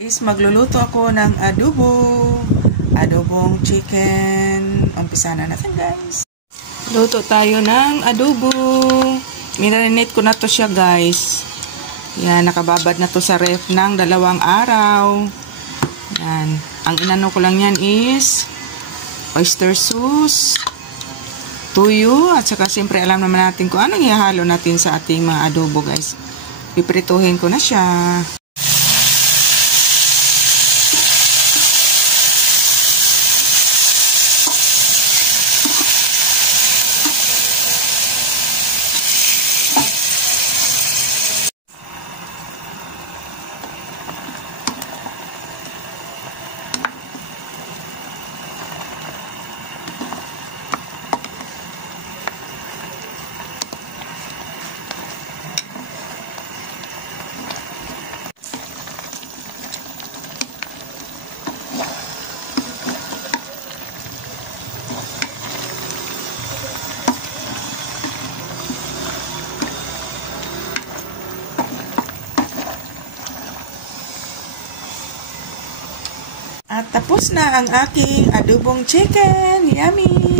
Magluluto ako ng adobong chicken. Umpisa na natin, guys. Luto tayo ng adobo. Minarinate ko na to siya, guys. Yan, nakababad na to sa ref ng 2 araw. Yan. Ang inano ko lang yan is oyster sauce, tuyo, at saka siyempre alam naman natin kung anong ihahalo natin sa ating mga adobo, guys. Piprituhin ko na siya. At tapos na ang aking adobong chicken. Yummy!